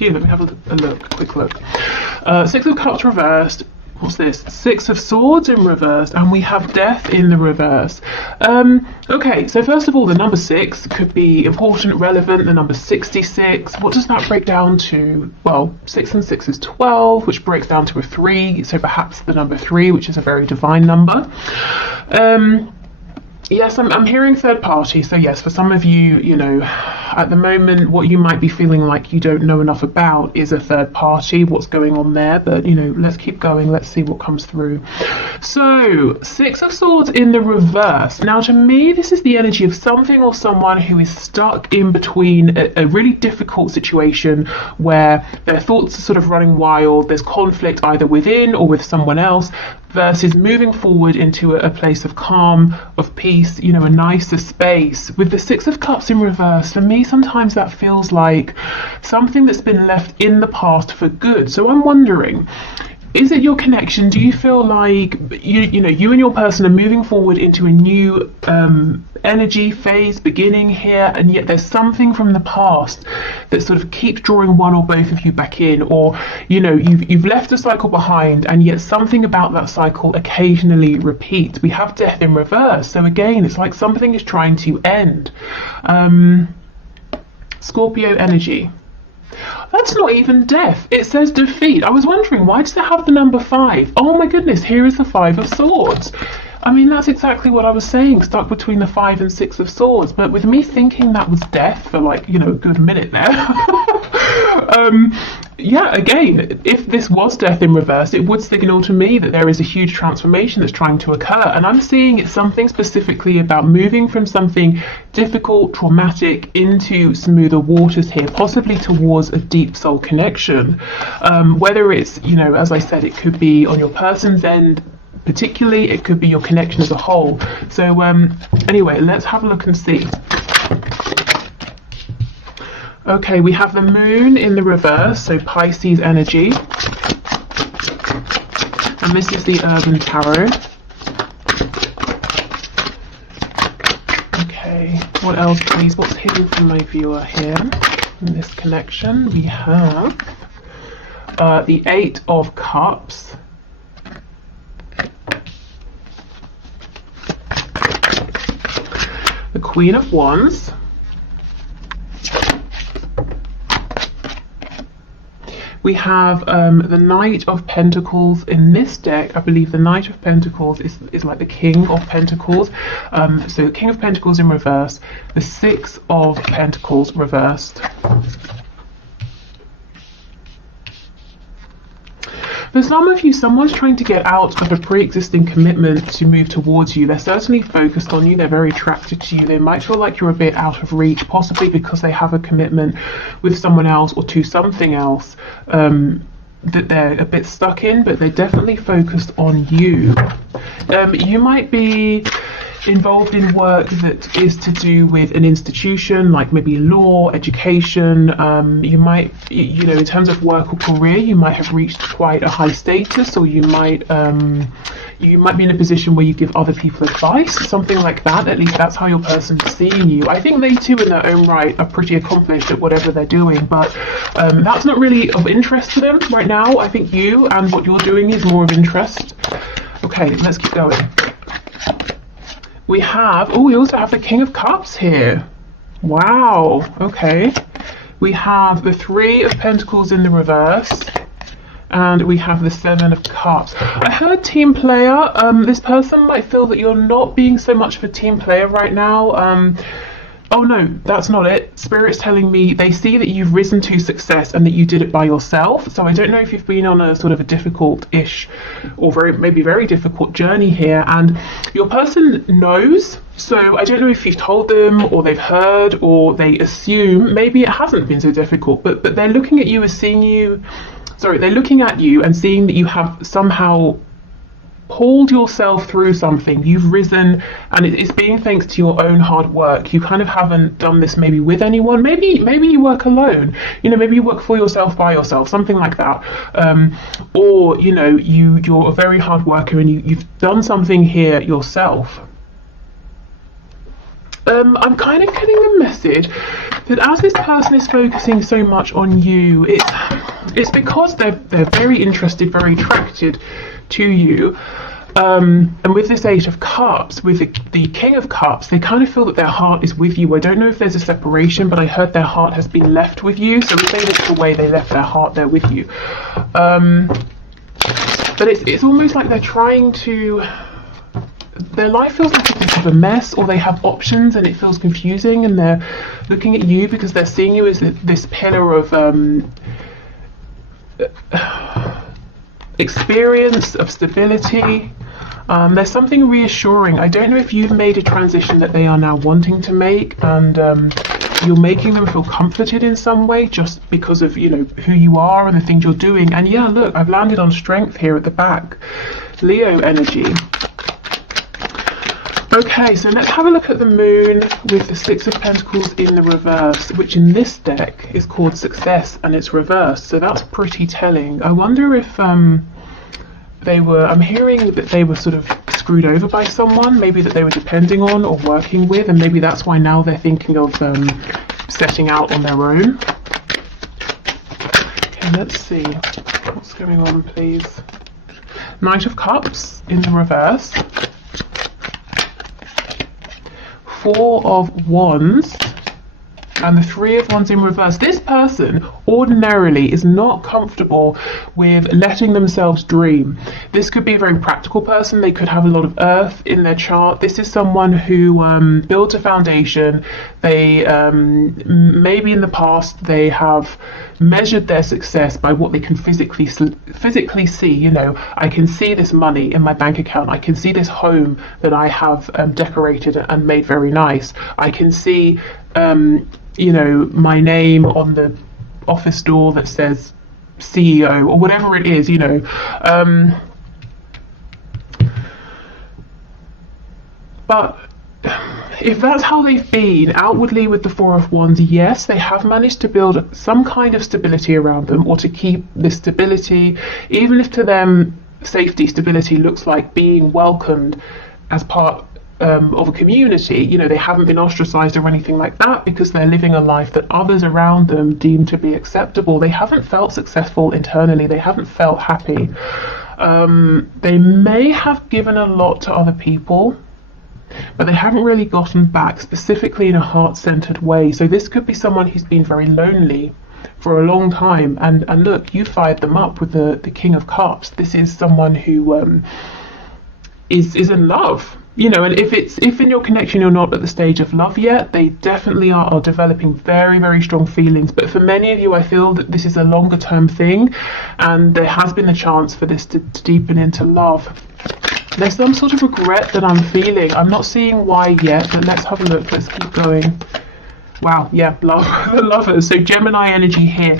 phew, let me have a quick look. Six of Cups reversed. What's this? Six of Swords in reverse, and we have Death in the reverse. Okay, so first of all, the number 6 could be important, relevant. The number 66, what does that break down to? Well, 6 and 6 is 12, which breaks down to a 3, so perhaps the number 3, which is a very divine number. Yes, I'm hearing third party. So yes, for some of you, you know, at the moment, what you might be feeling like you don't know enough about is a third party, what's going on there. But, you know, let's keep going. Let's see what comes through. So 6 of Swords in the reverse. Now, to me, this is the energy of something or someone who is stuck in between a really difficult situation where their thoughts are sort of running wild. There's conflict either within or with someone else, versus moving forward into a place of calm, of peace, you know, a nicer space. With the 6 of Cups in reverse, for me, sometimes that feels like something that's been left in the past for good. So I'm wondering, is it your connection? Do you feel like you know you and your person are moving forward into a new energy phase beginning here, and yet there's something from the past that sort of keeps drawing one or both of you back in, or you know you've left a cycle behind, and yet something about that cycle occasionally repeats. We have Death in reverse, so again it's like something is trying to end. Scorpio energy. That's not even death. It says defeat. I was wondering, why does it have the number 5? Oh my goodness, here is the 5 of Swords. I mean, that's exactly what I was saying, stuck between the 5 and 6 of Swords. But with me thinking that was death for like, you know, a good minute there. Yeah, again, if this was Death in reverse, it would signal to me that there is a huge transformation that's trying to occur. And I'm seeing it's something specifically about moving from something difficult, traumatic, into smoother waters here, possibly towards a deep soul connection. Whether it's, you know, as I said, it could be on your person's end, particularly, it could be your connection as a whole. So anyway, let's have a look and see. Okay, we have the Moon in the reverse, so Pisces energy. And this is the Urban Tarot. Okay, what else please? What's hidden from my viewer here in this connection? We have the 8 of Cups. The Queen of Wands. We have the Knight of Pentacles in this deck. I believe the Knight of Pentacles is like the King of Pentacles. So the King of Pentacles in reverse, the 6 of Pentacles reversed. For some of you, someone's trying to get out of a pre-existing commitment to move towards you. They're certainly focused on you. They're very attracted to you. They might feel like you're a bit out of reach, possibly because they have a commitment with someone else or to something else that they're a bit stuck in, but they're definitely focused on you. You might be involved in work that is to do with an institution, like maybe law, education. You might, you know, in terms of work or career, you might have reached quite a high status, or you might be in a position where you give other people advice, something like that. At least that's how your person is seeing you. I think they too in their own right are pretty accomplished at whatever they're doing, but that's not really of interest to them right now. I think you and what you're doing is more of interest. Okay, let's keep going. We also have the King of Cups here. Wow, okay. We have the 3 of Pentacles in the reverse, and we have the 7 of Cups. I heard team player. This person might feel that you're not being so much of a team player right now. Oh no, that's not it. Spirit's telling me they see that you've risen to success and that you did it by yourself. So I don't know if you've been on a sort of a difficult-ish or maybe very difficult journey here, and your person knows. So I don't know if you've told them, or they've heard, or they assume maybe it hasn't been so difficult, but they're looking at you as seeing you. Sorry, they're looking at you and seeing that you have somehow pulled yourself through something. You've risen, and it's being thanks to your own hard work. You kind of haven't done this maybe with anyone. Maybe you work alone. You know, maybe you work for yourself, by yourself, something like that. Or you know, you're a very hard worker and you've done something here yourself. I'm kind of getting a message that as this person is focusing so much on you, it's because they're very interested, very attracted to you. And with this Eight of Cups, with the King of Cups, they kind of feel that their heart is with you. I don't know if there's a separation, but I heard their heart has been left with you. So if they looked away, they left their heart there with you. But it's almost like they're trying to... Their life feels like a bit of a mess, or they have options and it feels confusing, and they're looking at you because they're seeing you as this pillar of experience, of stability. There's something reassuring. I don't know if you've made a transition that they are now wanting to make, and you're making them feel comforted in some way just because of, you know, who you are and the things you're doing. And yeah, look, I've landed on strength here at the back. Leo energy. Okay, so let's have a look at the moon with the Six of Pentacles in the reverse, which in this deck is called Success, and it's reversed. So that's pretty telling. I wonder if I'm hearing that they were sort of screwed over by someone, maybe that they were depending on or working with, and maybe that's why now they're thinking of setting out on their own. Okay, let's see. What's going on, please? Knight of Cups in the reverse. Four of Wands and the Three of Wands in reverse. This person ordinarily is not comfortable with letting themselves dream. This could be a very practical person. They could have a lot of earth in their chart. This is someone who builds a foundation. They maybe in the past they have measured their success by what they can physically see. You know, I can see this money in my bank account. I can see this home that I have decorated and made very nice. I can see you know, my name on the office door that says CEO or whatever it is, you know. But if that's how they've been outwardly with the Four of Wands, yes, they have managed to build some kind of stability around them, or to keep this stability, even if to them safety, stability looks like being welcomed as part of a community. You know, they haven't been ostracized or anything like that because they're living a life that others around them deem to be acceptable. They haven't felt successful internally. They haven't felt happy. They may have given a lot to other people, but they haven't really gotten back, specifically in a heart-centered way. So this could be someone who's been very lonely for a long time, and look, you fired them up with the King of Cups. This is someone who is in love, you know, and if in your connection you're not at the stage of love yet, they definitely are developing very, very strong feelings. But for many of you, I feel that this is a longer term thing, and there has been a chance for this to deepen into love. There's some sort of regret that I'm feeling. I'm not seeing why yet, but let's have a look. Let's keep going. Wow, yeah, love, the Lovers. So Gemini energy here.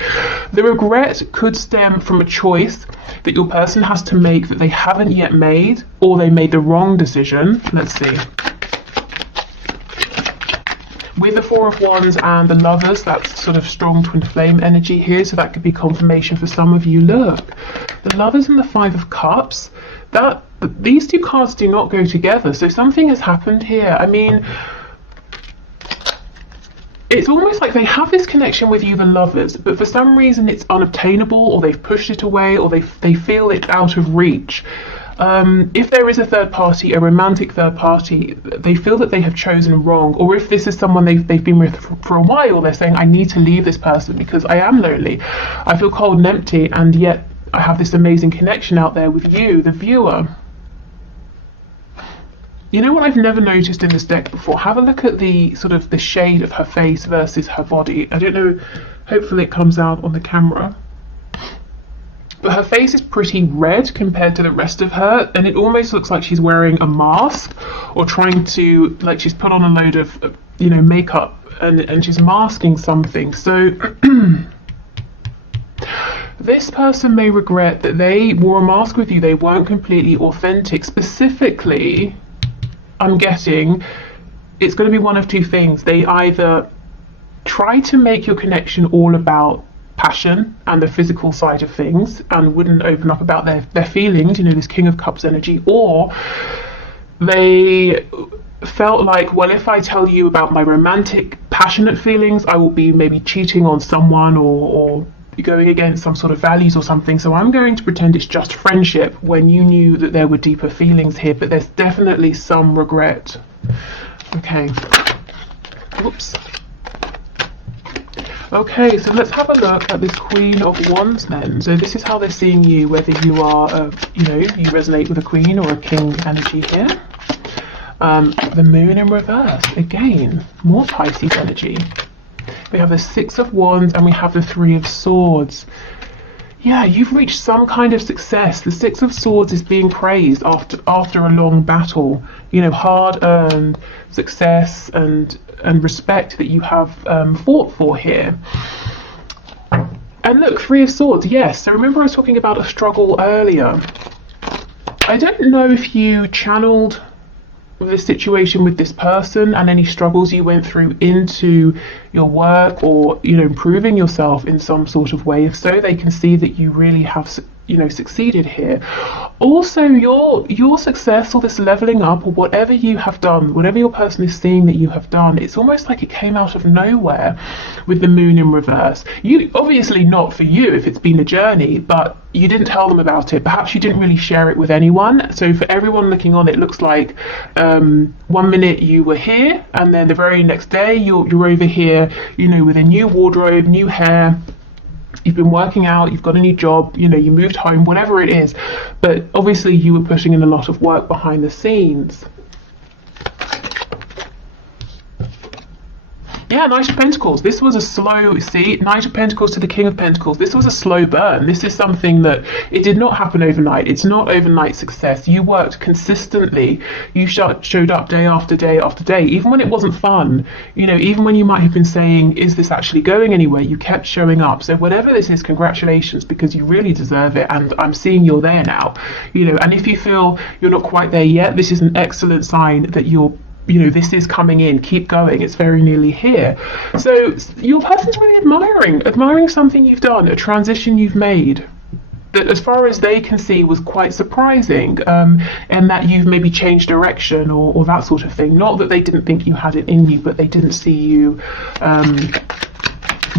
The regret could stem from a choice that your person has to make that they haven't yet made, or they made the wrong decision. Let's see. With the Four of Wands and the Lovers, that's sort of strong twin flame energy here, so that could be confirmation for some of you. Look, the Lovers and the Five of Cups, these two cards do not go together, so something has happened here. I mean, it's almost like they have this connection with you, the Lovers, but for some reason it's unobtainable, or they've pushed it away, or they feel it's out of reach. If there is a third party, a romantic third party, they feel that they have chosen wrong. Or if this is someone they've been with for a while, they're saying, I need to leave this person because I am lonely. I feel cold and empty, and yet I have this amazing connection out there with you, the viewer. You know what I've never noticed in this deck before? Have a look at the sort of the shade of her face versus her body. I don't know, hopefully it comes out on the camera. But her face is pretty red compared to the rest of her, and it almost looks like she's wearing a mask, or trying to, like, she's put on a load of, you know, makeup, and she's masking something. So this person may regret that they wore a mask with you. They weren't completely authentic. Specifically, I'm getting it's going to be one of two things. They either try to make your connection all about passion and the physical side of things and wouldn't open up about their feelings, you know, this King of Cups energy, or They felt like, well, if I tell you about my romantic, passionate feelings, I will be maybe cheating on someone or going against some sort of values or something. So I'm going to pretend it's just friendship when you knew that there were deeper feelings here, but there's definitely some regret. Okay. Whoops. Okay, so let's have a look at this Queen of Wands then. So this is how they're seeing you, whether you are, you resonate with a Queen or a King energy here. The Moon in reverse, again, more Pisces energy. We have the Six of Wands and we have the Three of Swords. Yeah, you've reached some kind of success. The Six of Swords is being praised after a long battle. Hard-earned success and respect that you have fought for here. And look, Three of Swords, yes. So remember I was talking about a struggle earlier. I don't know if you channeled the situation with this person and any struggles you went through into your work or improving yourself in some sort of way. If so, they can see that you really have succeeded here. Also, your success or this leveling up or whatever you have done, whatever your person is seeing that you have done, it's almost like it came out of nowhere with the Moon in reverse. You obviously not for you if it's been a journey, but you didn't tell them about it. Perhaps you didn't really share it with anyone. So for everyone looking on, it looks like 1 minute you were here and then the very next day you're over here, with a new wardrobe, new hair. You've been working out, you've got a new job, you moved home, whatever it is. But obviously you were putting in a lot of work behind the scenes. Yeah, Knight of Pentacles. This was a slow, Knight of Pentacles to the King of Pentacles. This was a slow burn. This is something that it did not happen overnight. It's not overnight success. You worked consistently. You showed up day after day after day, even when it wasn't fun. Even when you might have been saying, is this actually going anywhere? You kept showing up. So whatever this is, congratulations, because you really deserve it. And I'm seeing you're there now. And if you feel you're not quite there yet, this is an excellent sign that you're this is coming in. Keep going. It's very nearly here. So your person's really admiring something you've done, a transition you've made that as far as they can see was quite surprising, and that you've maybe changed direction or that sort of thing. Not that they didn't think you had it in you, but they didn't see you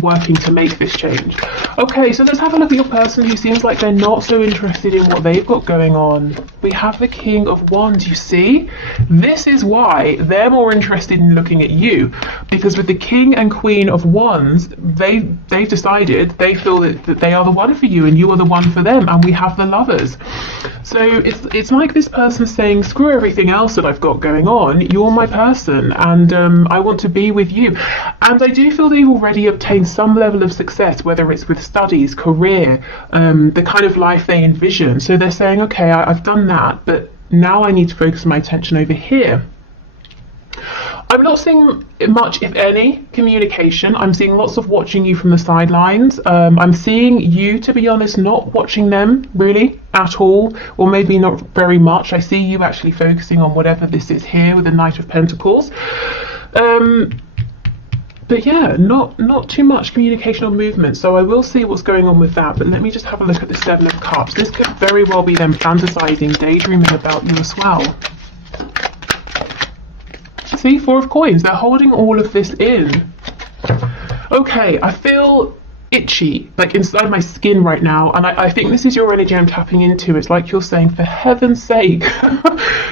working to make this change. Okay, so let's have a look at your person who seems like they're not so interested in what they've got going on. We have the King of Wands, you see? This is why they're more interested in looking at you, because with the King and Queen of Wands, they've decided, they feel that they are the one for you and you are the one for them, and we have the Lovers. So it's like this person saying, screw everything else that I've got going on, you're my person, and I want to be with you. And I do feel they've already obtained some level of success, whether it's with studies, career, the kind of life they envision. So they're saying, okay, I've done that, but now I need to focus my attention over here. I'm not seeing much, if any, communication. I'm seeing lots of watching you from the sidelines. I'm seeing you, to be honest, not watching them really at all, or maybe not very much. I see you actually focusing on whatever this is here with the Knight of Pentacles. But yeah, not too much communication or movement, so I will see what's going on with that. But let me just have a look at the Seven of Cups. This could very well be them fantasizing, daydreaming about you as well. See, Four of Coins, they're holding all of this in. Okay, I feel itchy, like inside my skin right now, and I think this is your energy I'm tapping into. It's like you're saying, for heaven's sake,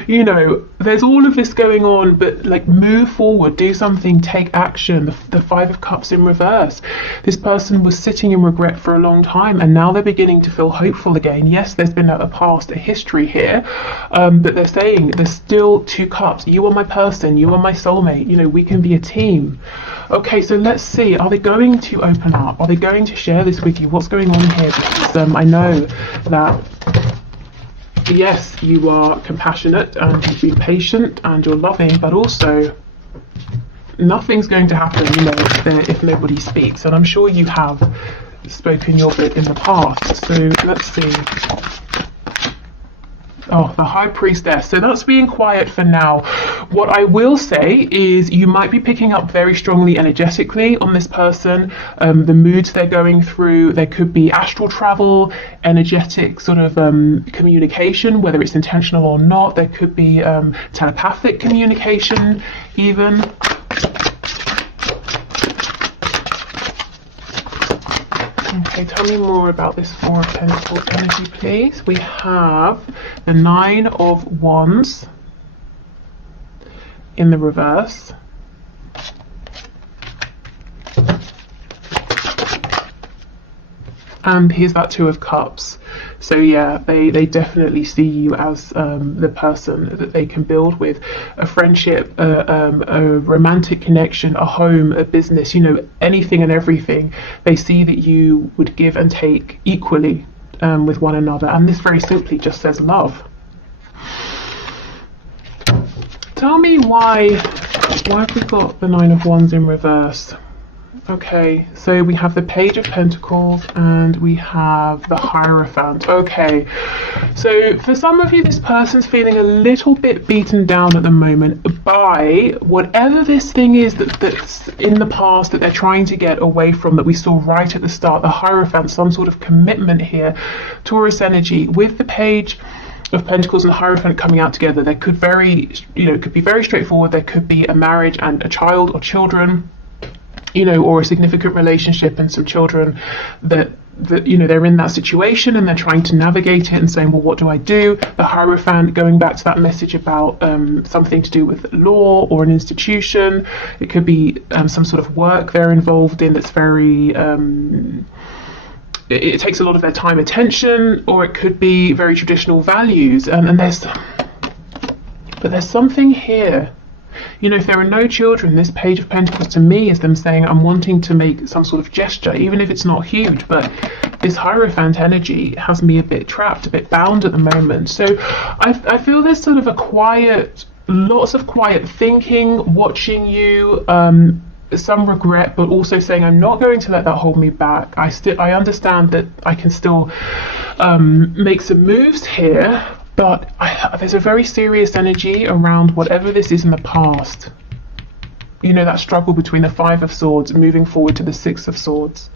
there's all of this going on, but like move forward, do something, take action. The Five of Cups in reverse. This person was sitting in regret for a long time, and now they're beginning to feel hopeful again. Yes, there's been a past, a history here, but they're saying there's still two cups. You are my person, you are my soulmate, we can be a team. Okay, so let's see, are they going to open up? Are they going to share this with you? What's going on here? Because I know that, yes, you are compassionate and you've been patient and you're loving, but also nothing's going to happen, if nobody speaks. And I'm sure you have spoken your bit in the past. So let's see. Oh, the High Priestess. So that's being quiet for now. What I will say is you might be picking up very strongly energetically on this person, the moods they're going through. There could be astral travel, energetic sort of communication, whether it's intentional or not. There could be telepathic communication even. Okay, tell me more about this Four of Pentacles energy, please. We have the Nine of Wands in the reverse. And here's that Two of Cups. So yeah, they definitely see you as the person that they can build with a friendship, a romantic connection, a home, a business, you know, anything and everything. They see that you would give and take equally with one another. And this very simply just says love. Tell me why have we got the Nine of Wands in reverse? Okay, so we have the Page of Pentacles and we have the Hierophant. Okay, so for some of you, this person's feeling a little bit beaten down at the moment by whatever this thing is that's in the past that they're trying to get away from, that we saw right at the start. The Hierophant, some sort of commitment here. Taurus energy with the Page of Pentacles and the Hierophant coming out together. There could it could be very straightforward. There could be a marriage and a child or children, you know, or a significant relationship and some children that you know, they're in that situation and they're trying to navigate it and saying, well, what do I do? The Hierophant, going back to that message about something to do with law or an institution. It could be some sort of work they're involved in that's very it takes a lot of their time, attention, or it could be very traditional values. And there's something here. You know, if there are no children, this Page of Pentacles to me is them saying, I'm wanting to make some sort of gesture, even if it's not huge. But this Hierophant energy has me a bit trapped, a bit bound at the moment. So I feel there's sort of lots of quiet thinking, watching you, some regret, but also saying, I'm not going to let that hold me back. I understand that I can still make some moves here. But there's a very serious energy around whatever this is in the past. You know, that struggle between the Five of Swords and moving forward to the Six of Swords.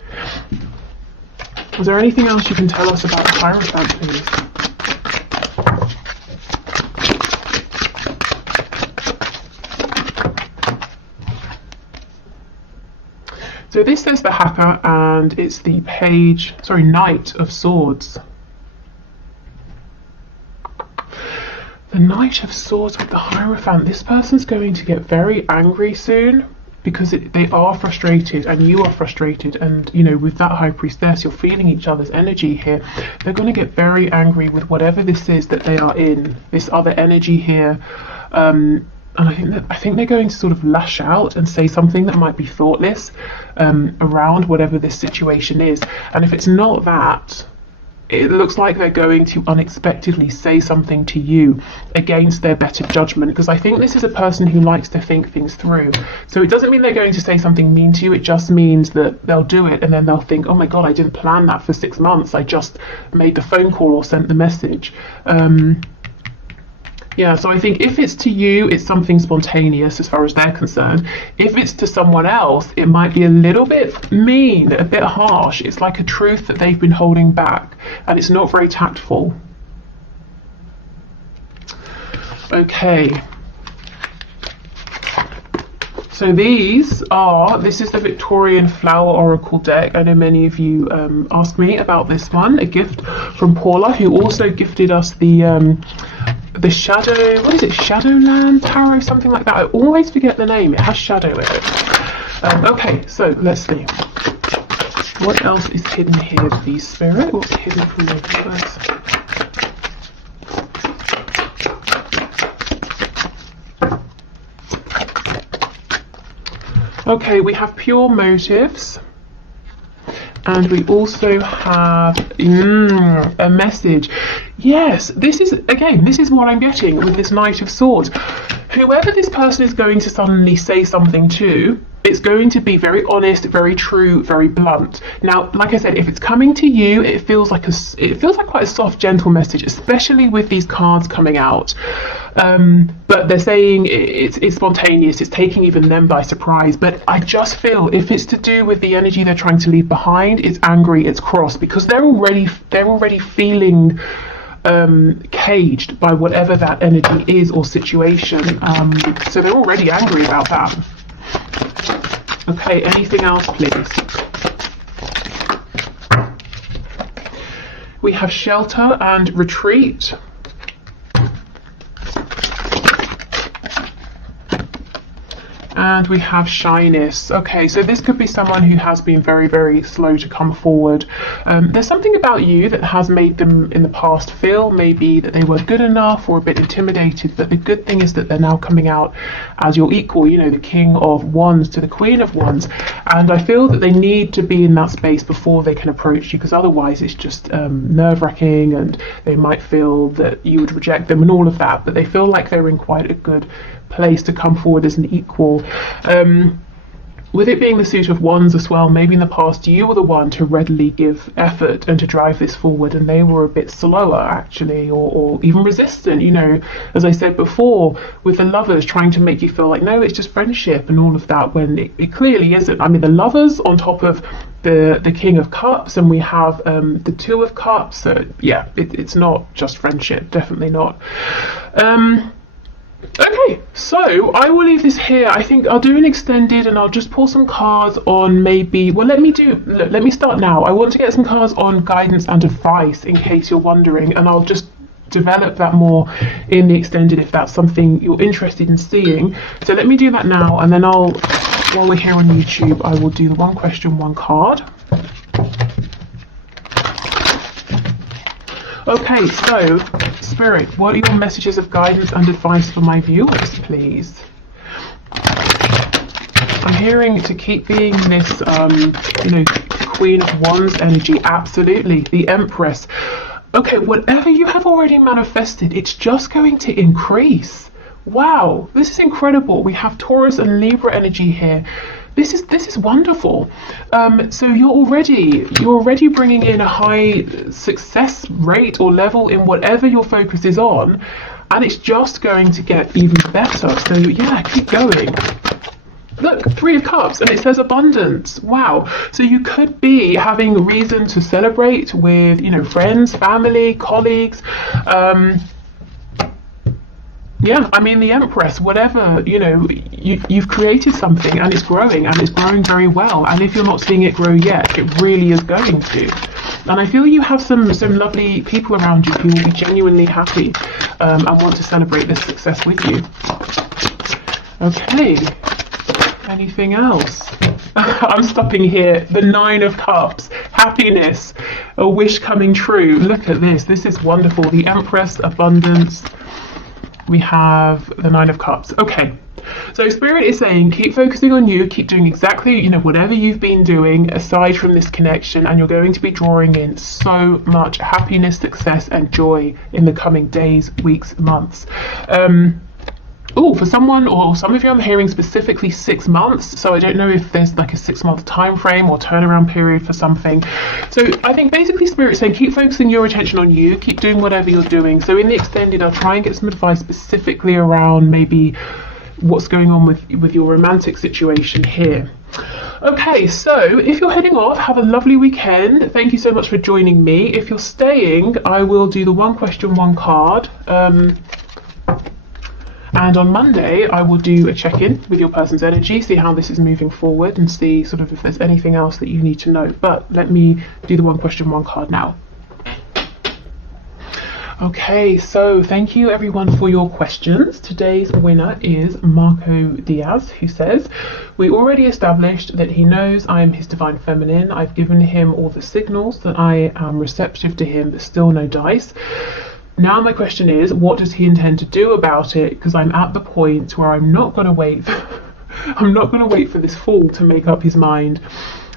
Is there anything else you can tell us about the Hierophant, please? So this says the Hacker, and it's the Knight of Swords. The Knight of Swords with the Hierophant. This person's going to get very angry soon because they are frustrated and you are frustrated. And, you know, with that High Priestess, you're feeling each other's energy here. They're going to get very angry with whatever this is that they are in, this other energy here. And I think they're going to sort of lash out and say something that might be thoughtless around whatever this situation is. And if it's not that, it looks like they're going to unexpectedly say something to you against their better judgment, because I think this is a person who likes to think things through. So it doesn't mean they're going to say something mean to you. It just means that they'll do it and then they'll think, oh my God, I didn't plan that for 6 months. I just made the phone call or sent the message. Yeah, so I think if it's to you, it's something spontaneous as far as they're concerned. If it's to someone else, it might be a little bit mean, a bit harsh. It's like a truth that they've been holding back, and it's not very tactful. Okay. So this is the Victorian Flower Oracle deck. I know many of you asked me about this one, a gift from Paula, who also gifted us the Shadow, what is it, Shadowland Tarot, something like that. I always forget the name. It has shadow in it. Okay, so let's see. What else is hidden here, please, Spirit? What's hidden from the universe? Okay, we have pure motives. And we also have a message. Yes, this is what I'm getting with this Knight of Swords. Whoever this person is going to suddenly say something to, it's going to be very honest, very true, very blunt. Now, like I said, if it's coming to you, it feels like quite a soft, gentle message, especially with these cards coming out. But they're saying it's spontaneous, it's taking even them by surprise. But I just feel if it's to do with the energy they're trying to leave behind, it's angry, it's cross, because they're already feeling caged by whatever that energy is or situation. So they're already angry about that. Okay, anything else, please? We have shelter and retreat. And we have shyness. Okay, so this could be someone who has been very, very slow to come forward. There's something about you that has made them in the past feel maybe that they weren't good enough or a bit intimidated, but the good thing is that they're now coming out as your equal, you know, the King of Wands to the Queen of Wands. And I feel that they need to be in that space before they can approach you, because otherwise it's just nerve-wracking, and they might feel that you would reject them and all of that, but they feel like they're in quite a good place to come forward as an equal. With it being the suit of wands as well, maybe in the past you were the one to readily give effort and to drive this forward, and they were a bit slower actually, or even resistant, you know, as I said before, with the lovers trying to make you feel like, no, it's just friendship and all of that, when it clearly isn't. I mean, the lovers on top of the King of Cups, and we have the Two of Cups, so yeah, it's not just friendship, definitely not. Okay, so I will leave this here. I think I'll do an extended, and I'll just pull some cards on maybe, well, let me start now. I want to get some cards on guidance and advice in case you're wondering, and I'll just develop that more in the extended if that's something you're interested in seeing. So let me do that now, and then while we're here on YouTube, I will do the one question, one card. Okay, so Spirit, what are your messages of guidance and advice for my viewers, please? I'm hearing to keep being this, Queen of Wands energy. Absolutely, the Empress. Okay, whatever you have already manifested, it's just going to increase. Wow, this is incredible. We have Taurus and Libra energy here. This is wonderful. So you're already bringing in a high success rate or level in whatever your focus is on, and it's just going to get even better. So yeah, keep going. Look, Three of Cups, and it says abundance. Wow. So you could be having reason to celebrate with, you know, friends, family, colleagues. Yeah, I mean, the Empress, whatever, you know, you've created something, and it's growing very well. And if you're not seeing it grow yet, it really is going to. And I feel you have some lovely people around you who will be genuinely happy and want to celebrate this success with you. Okay, anything else? I'm stopping here. The Nine of Cups, happiness, a wish coming true. Look at this. This is wonderful. The Empress, abundance. We have the Nine of Cups. Okay, so Spirit is saying keep focusing on you, keep doing exactly, you know, whatever you've been doing aside from this connection, and you're going to be drawing in so much happiness, success and joy in the coming days, weeks, months. For someone or some of you, I'm hearing specifically 6 months, so I don't know if there's like a 6-month time frame or turnaround period for something. So I think basically Spirit is saying keep focusing your attention on you, keep doing whatever you're doing. So in the extended, I'll try and get some advice specifically around maybe what's going on with your romantic situation here. Okay, so if you're heading off, have a lovely weekend. Thank you so much for joining me. If you're staying, I will do the one question, one card. And on Monday, I will do a check-in with your person's energy, see how this is moving forward, and see sort of if there's anything else that you need to know. But let me do the one question, one card now. Okay, so thank you everyone for your questions. Today's winner is Marco Diaz, who says, we already established that he knows I am his divine feminine. I've given him all the signals that I am receptive to him, but still no dice. Now my question is, what does he intend to do about it? Because I'm at the point where I'm not going to wait for this fool to make up his mind.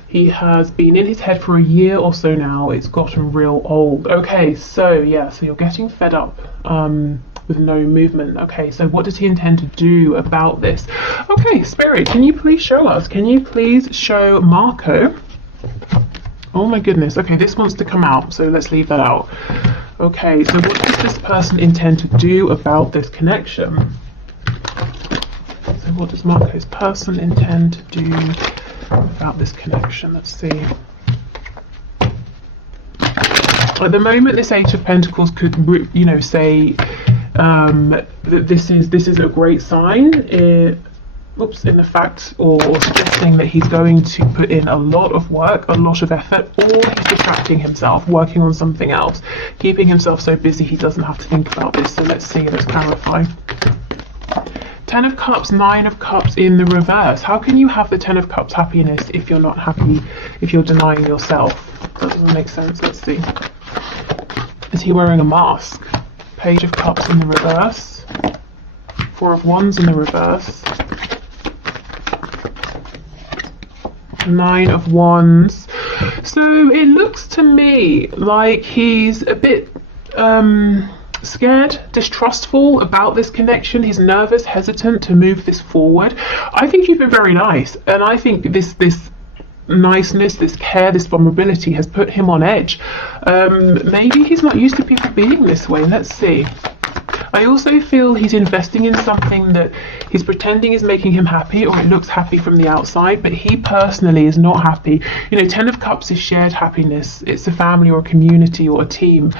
He has been in his head for a year or so now. It's gotten real old. Okay, so yeah, so you're getting fed up with no movement. Okay, so what does he intend to do about this? Okay, Spirit, can you please show us? Can you please show Marco? Oh my goodness. Okay, this wants to come out, so let's leave that out. Okay, so what does this person intend to do about this connection? So what does Marco's person intend to do about this connection? Let's see. At the moment, this Eight of Pentacles could, you know, say that this is a great sign. In the fact, or suggesting that he's going to put in a lot of work, a lot of effort, or he's distracting himself, working on something else, keeping himself so busy he doesn't have to think about this. So let's see, let's clarify. Ten of Cups, Nine of Cups in the reverse. How can you have the Ten of Cups happiness if you're not happy, if you're denying yourself? That doesn't make sense. Let's see. Is he wearing a mask? Page of Cups in the reverse. Four of Wands in the reverse. Nine of Wands. So it looks to me like he's a bit scared, distrustful about this connection. He's nervous, hesitant to move this forward. I think you've been very nice, and I think this niceness, this care, this vulnerability has put him on edge. Maybe he's not used to people being this way. Let's see. I also feel he's investing in something that he's pretending is making him happy, or it looks happy from the outside, but he personally is not happy. You know, Ten of Cups is shared happiness. It's a family or a community or a team.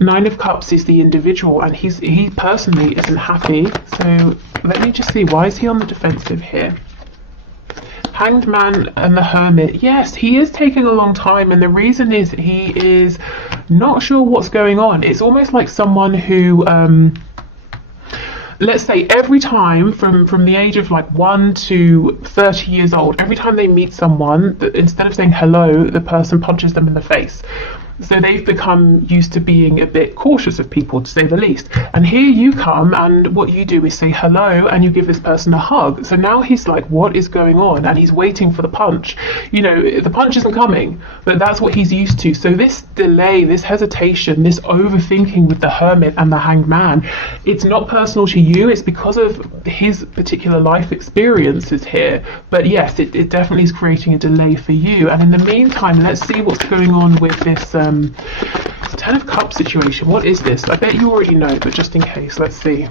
Nine of Cups is the individual, and he personally isn't happy. So let me just see, why is he on the defensive here? Hanged Man and the Hermit. Yes, he is taking a long time, and the reason is he is not sure what's going on. It's almost like someone who let's say every time from the age of like 1 to 30 years old, every time they meet someone, instead of saying hello, the person punches them in the face. So they've become used to being a bit cautious of people, to say the least. And here you come, and what you do is say hello, and you give this person a hug. So now he's like, what is going on? And he's waiting for the punch. You know, the punch isn't coming, but that's what he's used to. So this delay, this hesitation, this overthinking with the Hermit and the Hanged Man, it's not personal to you. It's because of his particular life experiences here. But yes, it definitely is creating a delay for you. And in the meantime, let's see what's going on with this Ten of Cups situation. What is this? I bet you already know, but just in case, let's see.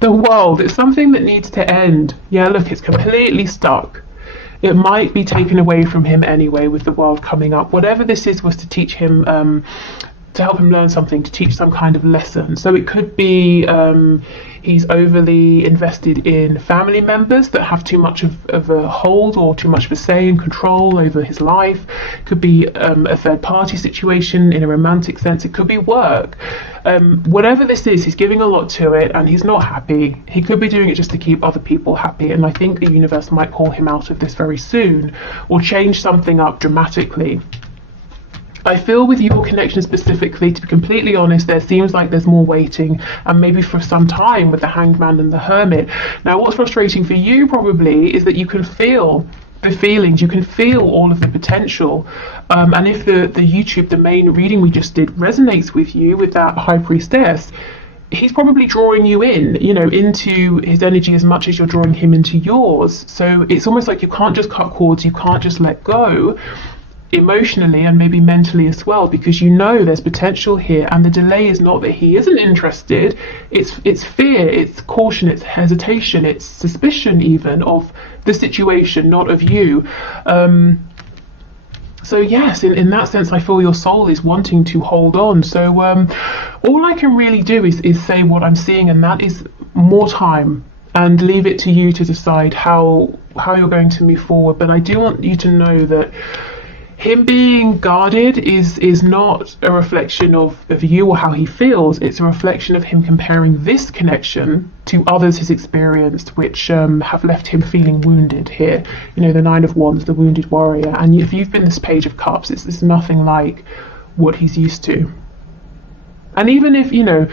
The World. It's something that needs to end. Yeah, look, it's completely stuck. It might be taken away from him anyway with the World coming up. Whatever this is was to teach him, to help him learn something, to teach some kind of lesson. So it could be he's overly invested in family members that have too much of a hold or too much of a say and control over his life. It could be a third party situation in a romantic sense. It could be work. Whatever this is, he's giving a lot to it, and he's not happy. He could be doing it just to keep other people happy, and I think the universe might call him out of this very soon, or change something up dramatically. I feel with your connection specifically, to be completely honest, there seems like there's more waiting, and maybe for some time with the Hanged Man and the Hermit. Now, what's frustrating for you probably is that you can feel the feelings, you can feel all of the potential, and if the main reading we just did resonates with you, with that High Priestess, he's probably drawing you in, you know, into his energy as much as you're drawing him into yours. So it's almost like you can't just cut cords, you can't just let go, emotionally and maybe mentally as well, because you know there's potential here, and the delay is not that he isn't interested, it's fear, it's caution, it's hesitation, it's suspicion even of the situation, not of you. So yes, in that sense, I feel your soul is wanting to hold on. So all I can really do is say what I'm seeing, and that is more time, and leave it to you to decide how you're going to move forward. But I do want you to know that him being guarded is not a reflection of you or how he feels. It's a reflection of him comparing this connection to others he's experienced, which have left him feeling wounded here. You know, the Nine of Wands, the wounded warrior. And if you've been this Page of Cups, it's nothing like what he's used to. And even if, you know,